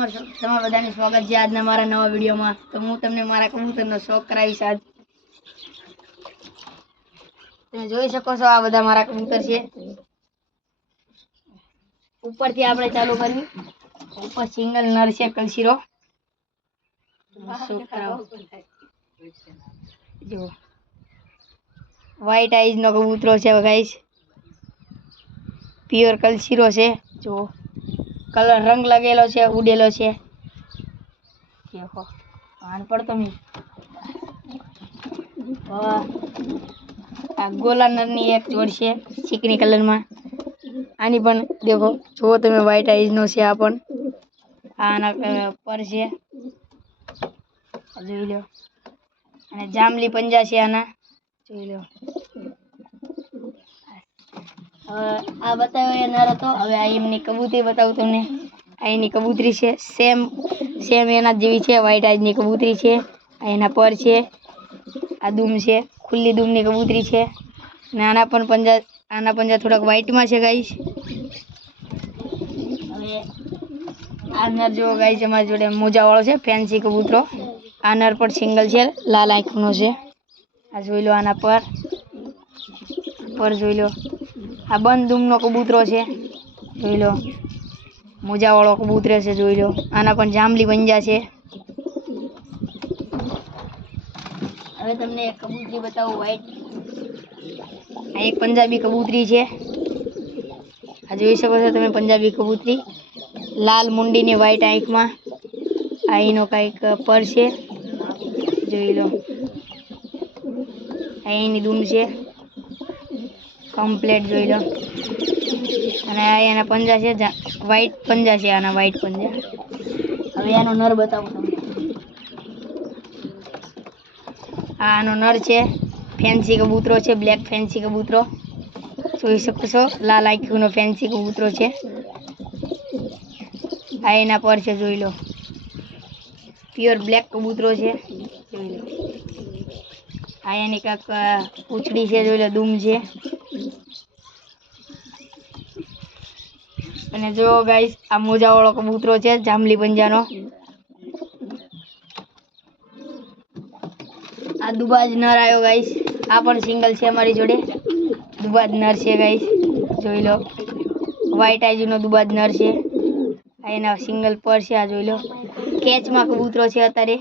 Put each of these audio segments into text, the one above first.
તમારા બધાને સ્વાગત છે આજના મારા નવા વિડીયોમાં। તો હું તમને મારા કબૂતરનો શોખ કરાવીશ। આજ તમે જોઈ શકો છો આ બધા મારા કબૂતર છે। ઉપરથી આપણે ચાલુ કરવી। ઉપર સિંગલ નર છે કલશીરો। જો વ્હાઈટ આઈઝ નો કબૂતરો છે ગાઈસ। પ્યોર કલશીરો છે। જો કલર રંગ लगेलो છે ઉડેલો છે। देखो आन पर तो मी आ गोला नरनी एक जोड़ छे चीकनी कलर में। आनी पण देखो जो तमे व्हाइट आईज नो छे। आ पण आना पर छे જોઈ લો। અને જાંબલી પંજા છે આના જોઈ લો। આ બતાવ્યો એ નર હતો। હવે આ એમની કબૂતરી બતાવું તમને। આ એની કબૂતરી છે સેમ એના જેવી છે। વ્હાઈટ આઈજ ની કબૂતરી છે। આ એના પર છે। આ દૂમ છે ખુલ્લી દૂમ ની કબૂતરી છે। અને આના પંજા થોડાક વ્હાઈટ માં છે ગાઈસ। હવે આ નર જો ગાઈસ અમારી જોડે મોજા વાળો છે ફેન્સી કબૂતરો। આ નર પર સિંગલ છે લાલ આંખનો છે। આ જોઈ લો આના પર જોઈ લો। આ બંધ દૂમ નો કબૂતરો છે જોઈ લો। મોજા વાળો કબૂતર છે જોઈ લો। આના પણ જાંબલી પંજા છે। હવે તમને એક કબૂતરી બતાવું વ્હાઈટ। આ એક પંજાબી કબૂતરી છે। આ જોઈ શકો છો તમે પંજાબી કબૂતરી લાલ મુંડી ની વ્હાઈટ આંખ માં। આ એનો કઈક પર છે જોઈ લો। આ એની દૂમ છે કમ્પ્લીટ જોઈ લો। અને આ એના પંજા છે વ્હાઈટ પંજા છે આના વ્હાઈટ પંજા। હવે આનો નર બતાવું તમને। આનો નર છે ફેન્સી કબૂતરો છે બ્લેક ફેન્સી કબૂતરો જોઈ શકો છો। લાલ આંખનો ફેન્સી કબૂતરો છે। આ એના પર છે જોઈ લો। પ્યોર બ્લેક કબૂતરો છે જોઈ લો। આ એની કાક પૂંછડી છે જોઈ લો દૂમ છે। અને જો ગાઈસ આ મોજા વાળો કબૂતરો છે જાંબલી પંજાનો। આ દુબાજ નર આવ્યો ગાઈસ। આ પણ સિંગલ છે અમારી જોડે દુબાજ નર છે ગાઈસ જોઈ લો। વ્હાઈટ આઈજ નો દુબાજ નર છે। આ એના સિંગલ પર છે આ જોઈ લો। કેચ માં કબૂતરો છે અત્યારે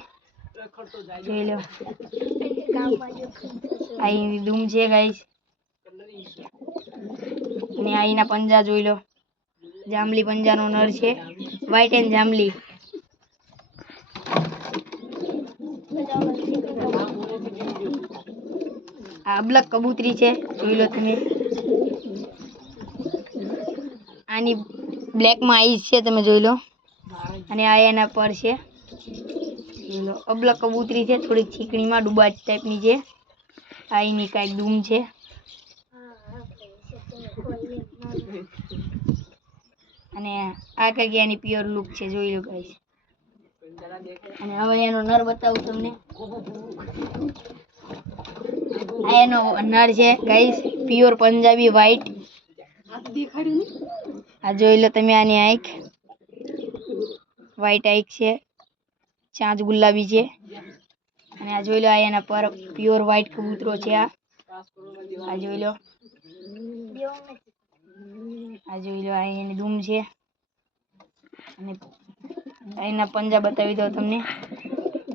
જોઈ લો। આ એની દૂમ છે ગાઈસ। અને આ એના પંજા જોઈ લો। જાંબલી પંજાનો નર છે વ્હાઈટ એન્ડ જાંબલી। આ અબલક કબૂતરી છે જોઈ લો તમે। આની બ્લેક માં આઈસ છે તમે જોઈ લો। અને આ એના પર છે જોઈ લો। અબલક કબૂતરી છે થોડીક ચીકણી માં ડુબાજ ટાઈપ ની છે। આ એની કઈક દૂમ છે। અને આ કઈક એની પ્યોર લુક છે જોઈ લો ગાઈસ। અને હવે એનો નર બતાવું તમને। આ એનો નર છે ગાઈસ પ્યોર પંજાબી વ્હાઈટ। આ જોઈ લો તમે આની આંખ વ્હાઈટ આંખ છે ચાંચ ગુલાબી છે। અને આ જોઈ લો આ એના પર પ્યોર વ્હાઈટ કબૂતરો છે। આ જોઈ લો। આ જોઈ લો આ એની દૂમ છે। અને એના પંજા બતાવી દો તમને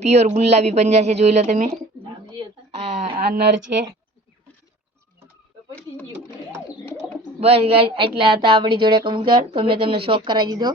પ્યોર ગુલાબી પંજા છે જોઈ લો તમે। આ નર છે। બસ ગાઈસ આટલા હતા આપણી જોડે કબૂતર તો મેં તમને શોખ કરાવી દીધો।